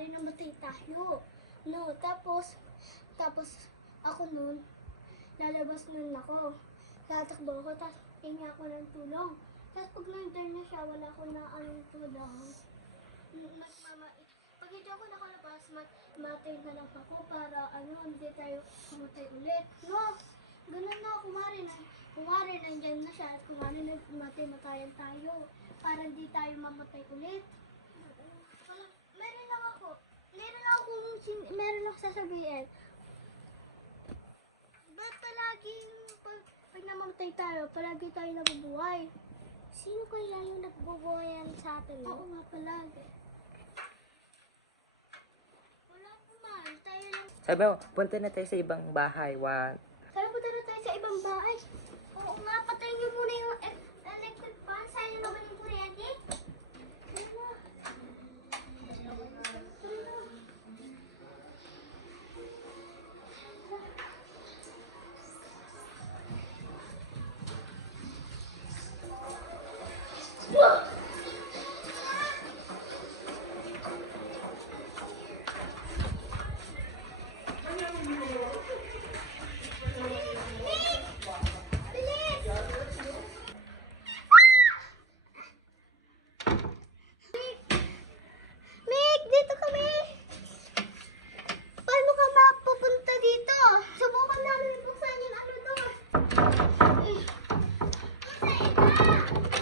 kunwari namatay tayo. No, tapos ako nun, lalabas nun ako. Tatakbo ako, tapos hingi ako ng tulong. Tapos pag nandun na siya, wala ko na anong tulong. Pag hindi ako nakalabas, matay na lang ako para hindi tayo pumatay ulit. No, ganun na, kumari nandyan na siya at kumari matayan tayo para hindi tayo mamatay ulit. Meron ako sasabihin. Ba't palaging pag namatay tayo, palagi tayo nabubuhay? Sino kaya yung nagbubuhayan sa atin? Oo nga, palagi. Wala naman, tayo lang. Sabi mo, punta na tayo sa ibang bahay. Wag. Tara, punta na tayo sa ibang bahay. Oo nga, patayin niyo muna yung electric fan. Sayang naman yung kuryente. Tara na. Mick, dito kami! Paano ka mapupunta dito? Subukan namin buksan yung ano doon. Buksan na!